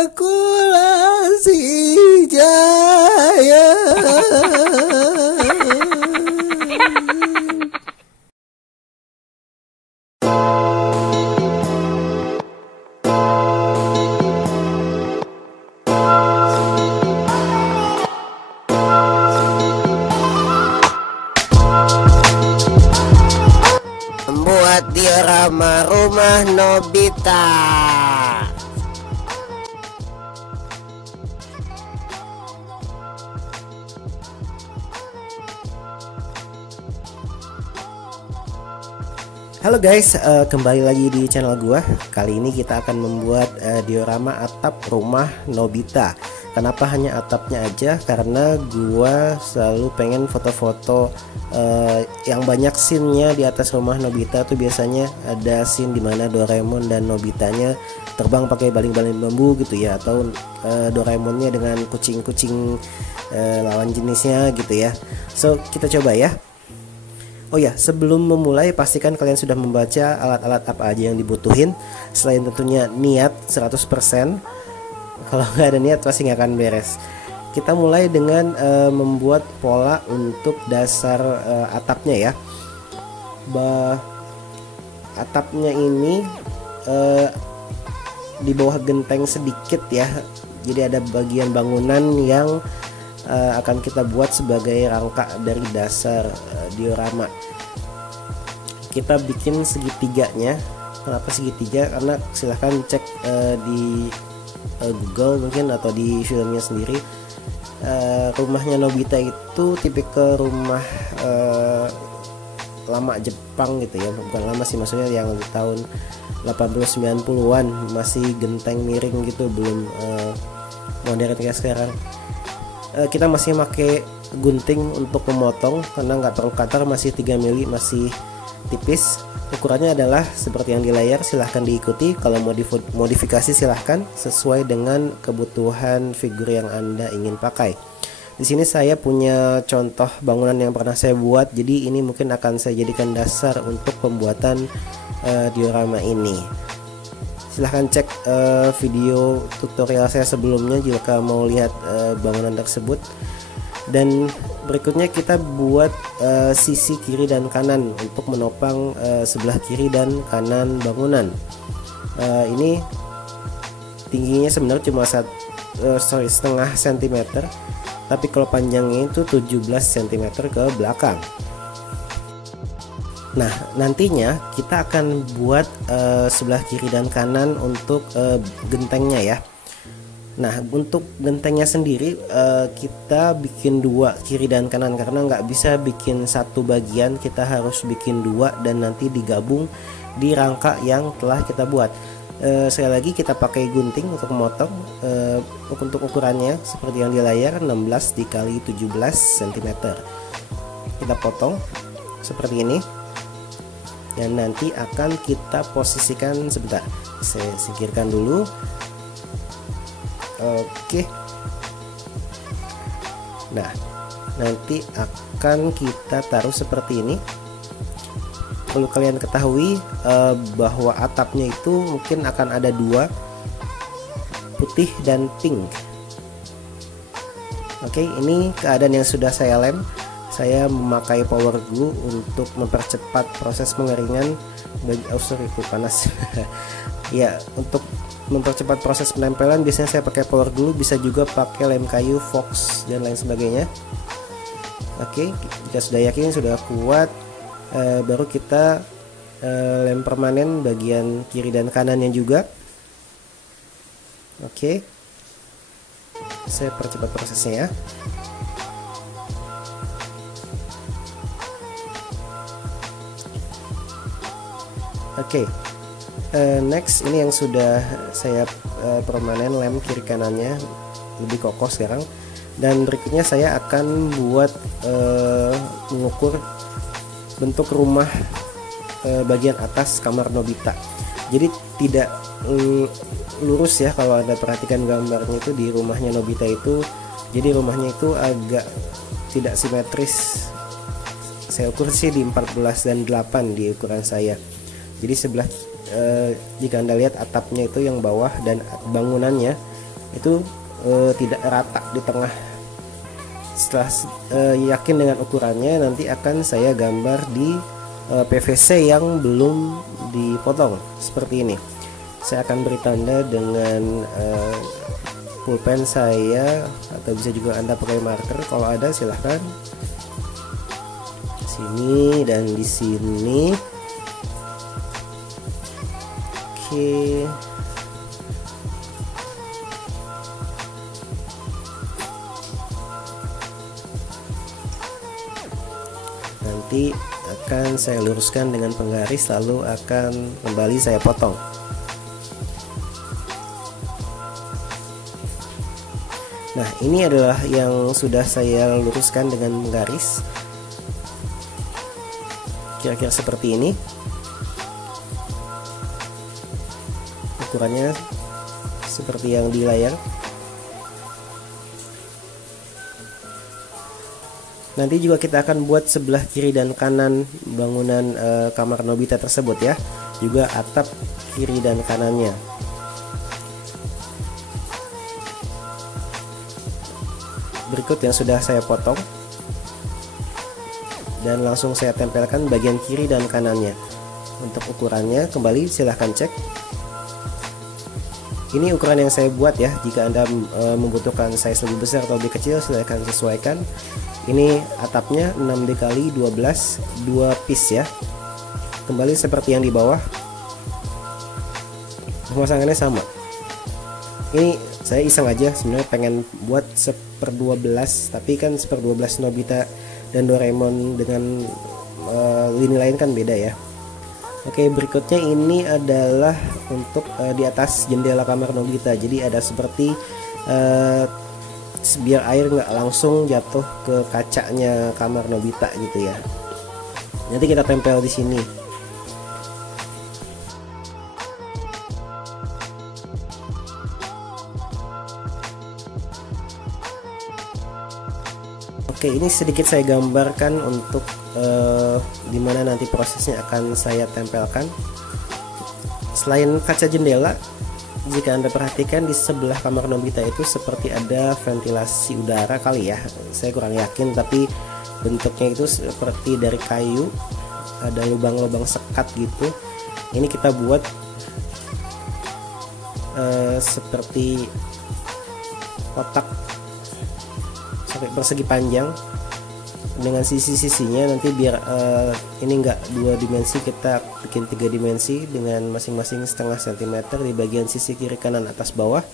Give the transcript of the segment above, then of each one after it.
kalkulasi jaya. Membuat diorama rumah Nobita. Halo guys, kembali lagi di channel gua. Kali ini kita akan membuat diorama atap rumah Nobita. Kenapa hanya atapnya aja? Karena gua selalu pengen foto-foto yang banyak scene-nya di atas rumah Nobita. Tuh biasanya ada scene dimana Doraemon dan Nobitanya terbang pakai baling-baling bambu gitu ya, atau Doraemonnya dengan kucing-kucing lawan jenisnya gitu ya. So kita coba ya. Oh ya, sebelum memulai pastikan kalian sudah membaca alat-alat apa aja yang dibutuhin. Selain tentunya niat 100%. Kalau nggak ada niat pasti nggak akan beres. Kita mulai dengan membuat pola untuk dasar atapnya ya. Atapnya ini di bawah genteng sedikit ya. Jadi ada bagian bangunan yang akan kita buat sebagai rangka dari dasar diorama. Kita bikin segitiganya. Kenapa segitiga? Karena silahkan cek di Google mungkin atau di filmnya sendiri. Rumahnya Nobita itu tipikal rumah lama Jepang gitu ya. Bukan lama sih, maksudnya yang di tahun 80-90-an, masih genteng miring gitu, belum modern kayak sekarang. Kita masih pakai gunting untuk memotong karena nggak perlu cutter, masih 3 mili, masih tipis. Ukurannya adalah seperti yang di layar, silahkan diikuti. Kalau mau modifikasi silahkan sesuai dengan kebutuhan figur yang Anda ingin pakai. Di sini saya punya contoh bangunan yang pernah saya buat, jadi ini mungkin akan saya jadikan dasar untuk pembuatan diorama ini. Silahkan cek video tutorial saya sebelumnya jika mau lihat bangunan tersebut. Dan berikutnya kita buat sisi kiri dan kanan untuk menopang sebelah kiri dan kanan bangunan. Ini tingginya sebenarnya cuma setengah sentimeter, tapi kalau panjangnya itu 17 cm ke belakang. Nah, nantinya kita akan buat sebelah kiri dan kanan untuk gentengnya ya. Nah, untuk gentengnya sendiri kita bikin 2 kiri dan kanan, karena nggak bisa bikin satu bagian, kita harus bikin 2 dan nanti digabung di rangka yang telah kita buat. Sekali lagi kita pakai gunting untuk memotong. Untuk ukurannya seperti yang di layar, 16 dikali 17 cm. Kita potong seperti ini. Dan nanti akan kita posisikan, sebentar saya singkirkan dulu. Oke. Nah, nanti akan kita taruh seperti ini. Perlu kalian ketahui bahwa atapnya itu mungkin akan ada 2, putih dan pink. Oke, ini keadaan yang sudah saya lem. Saya memakai power glue untuk mempercepat proses pengeringan. Itu panas. Ya, untuk mempercepat proses penempelan biasanya saya pakai power glue, bisa juga pakai lem kayu, fox dan lain sebagainya. Oke, jika sudah yakin sudah kuat, baru kita lem permanen bagian kiri dan kanannya juga. Oke, saya percepat prosesnya ya. Oke, next ini yang sudah saya permanen lem kiri kanannya lebih kokoh sekarang. Dan berikutnya saya akan buat mengukur bentuk rumah bagian atas kamar Nobita. Jadi tidak lurus ya, kalau Anda perhatikan gambarnya itu di rumahnya Nobita itu. Jadi rumahnya itu agak tidak simetris. Saya ukur sih di 14 dan 8 di ukuran saya. Jadi sebelah jika Anda lihat atapnya itu yang bawah dan bangunannya itu tidak rata di tengah. Setelah yakin dengan ukurannya, nanti akan saya gambar di PVC yang belum dipotong seperti ini. Saya akan beri tanda dengan pulpen saya, atau bisa juga Anda pakai marker kalau ada, silahkan. Sini dan di sini. Oke. Nanti akan saya luruskan dengan penggaris, lalu akan kembali saya potong. Nah, ini adalah yang sudah saya luruskan dengan penggaris, kira-kira seperti ini. Ukurannya seperti yang di layar. Nanti juga kita akan buat sebelah kiri dan kanan bangunan kamar Nobita tersebut ya, juga atap kiri dan kanannya. Berikut yang sudah saya potong dan langsung saya tempelkan bagian kiri dan kanannya. Untuk ukurannya kembali silahkan cek. Ini ukuran yang saya buat ya. Jika Anda membutuhkan size lebih besar atau lebih kecil, silahkan sesuaikan. Ini atapnya 6 dikali 12, 2 piece ya. Kembali seperti yang di bawah. Pemasangannya sama. Ini saya iseng aja, sebenarnya pengen buat 1/12, tapi kan 1/12 Nobita dan Doraemon dengan lini lain kan beda ya. Oke, berikutnya ini adalah untuk di atas jendela kamar Nobita. Jadi ada seperti biar air nggak langsung jatuh ke kacanya kamar Nobita gitu ya. Nanti kita tempel di sini. Oke, ini sedikit saya gambarkan untuk dimana nanti prosesnya akan saya tempelkan. Selain kaca jendela, jika Anda perhatikan di sebelah kamar Nobita itu seperti ada ventilasi udara kali ya. Saya kurang yakin, tapi bentuknya itu seperti dari kayu, ada lubang-lubang sekat gitu. Ini kita buat seperti kotak persegi panjang dengan sisi-sisinya. Nanti biar ini enggak 2 dimensi, kita bikin 3 dimensi dengan masing-masing setengah sentimeter di bagian sisi kiri, kanan, atas, bawah.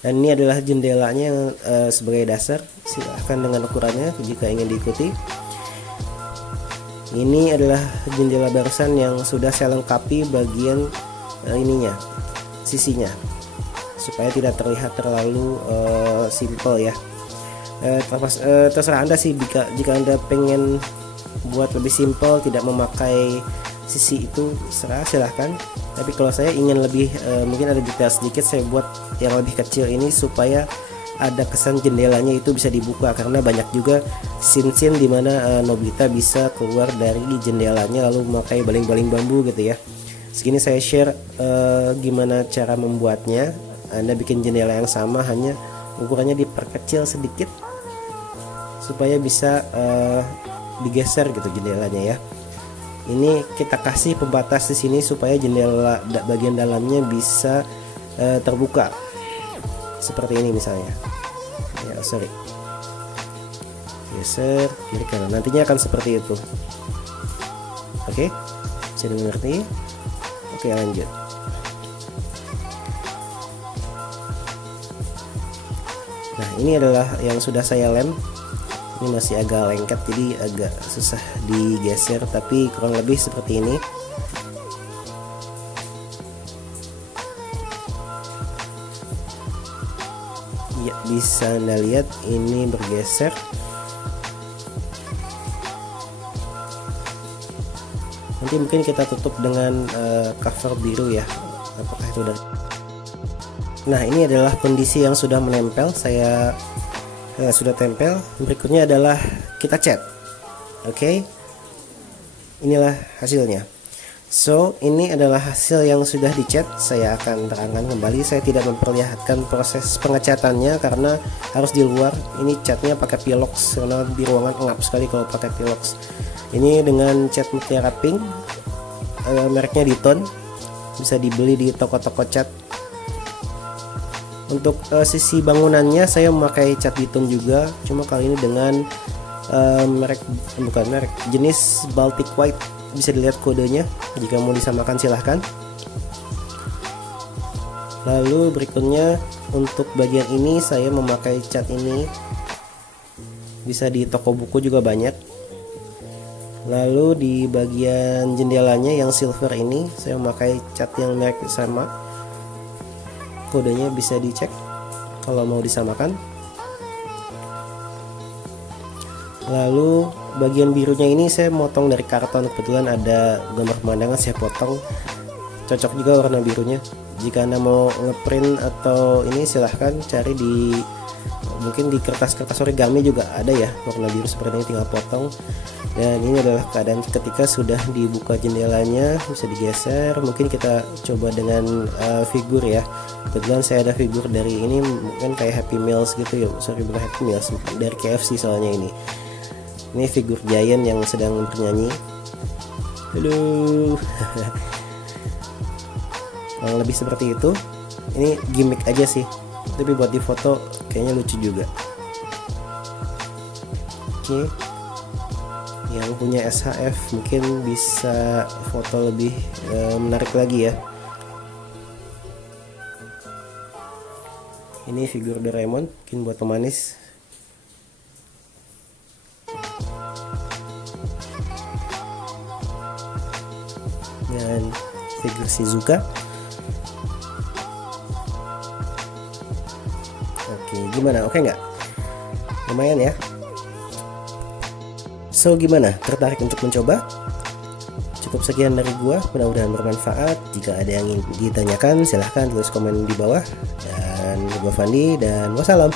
Dan ini adalah jendelanya yang sebagai dasar. Silahkan dengan ukurannya jika ingin diikuti. Ini adalah jendela barusan yang sudah saya lengkapi bagian ininya, sisinya, supaya tidak terlihat terlalu simple ya. Terserah Anda sih, jika Anda pengen buat lebih simple, tidak memakai sisi itu, silahkan. Tapi kalau saya ingin lebih mungkin ada detail sedikit, saya buat yang lebih kecil ini supaya ada kesan jendelanya itu bisa dibuka, karena banyak juga scene-scene dimana Nobita bisa keluar dari jendelanya lalu memakai baling-baling bambu gitu ya. Segini saya share gimana cara membuatnya. Anda bikin jendela yang sama, hanya ukurannya diperkecil sedikit supaya bisa digeser gitu jendelanya ya. Ini kita kasih pembatas di sini supaya jendela bagian dalamnya bisa terbuka seperti ini misalnya ya. Sorry, geser kiri kanan, nantinya akan seperti itu. Oke, sudah mengerti? Oke, lanjut. Nah, ini adalah yang sudah saya lem. Ini masih agak lengket, jadi agak susah digeser, tapi kurang lebih seperti ini. Ya, bisa Anda lihat ini bergeser. Nanti mungkin kita tutup dengan cover biru ya. Apakah itu udah? Nah, ini adalah kondisi yang sudah menempel. Saya sudah tempel. Berikutnya adalah kita cat. Oke, inilah hasilnya. So, ini adalah hasil yang sudah dicat. Saya akan terangkan kembali. Saya tidak memperlihatkan proses pengecatannya karena harus di luar. Ini catnya pakai Pilox karena di ruangan ngap sekali kalau pakai Pilox. Ini dengan cat Mutiara Pink, mereknya Diton, bisa dibeli di toko-toko cat. Untuk sisi bangunannya saya memakai cat Diton juga, cuma kali ini dengan jenis Baltic White. Bisa dilihat kodenya, jika mau disamakan silahkan. Lalu berikutnya untuk bagian ini saya memakai cat ini, bisa di toko buku juga banyak. Lalu di bagian jendelanya yang silver ini saya memakai cat yang merek sama, kodenya bisa dicek kalau mau disamakan. Lalu bagian birunya ini saya motong dari karton, kebetulan ada gambar pemandangan saya potong, cocok juga warna birunya. Jika Anda mau ngeprint atau ini silahkan cari di mungkin di kertas-kertas origami juga ada ya warna biru seperti ini, tinggal potong. Dan ini adalah keadaan ketika sudah dibuka jendelanya, bisa digeser. Mungkin kita coba dengan figur ya. Kebetulan saya ada figur dari ini, mungkin kayak Happy Meals gitu ya, sorry bukan Happy Meals, dari KFC soalnya ini. Ini figur Giant yang sedang bernyanyi. Halo. Lebih seperti itu. Ini gimmick aja sih, tapi buat di foto kayaknya lucu juga. Oke. Yang punya SHF mungkin bisa foto lebih menarik lagi ya. Ini figur Doraemon, mungkin buat pemanis. Dan figur Shizuka. Oke, gimana? Oke nggak? Lumayan ya. So, gimana? Tertarik untuk mencoba? Cukup sekian dari gua, mudah-mudahan bermanfaat. Jika ada yang ingin ditanyakan, silahkan tulis komen di bawah. Dan gua Fandi, dan wassalam.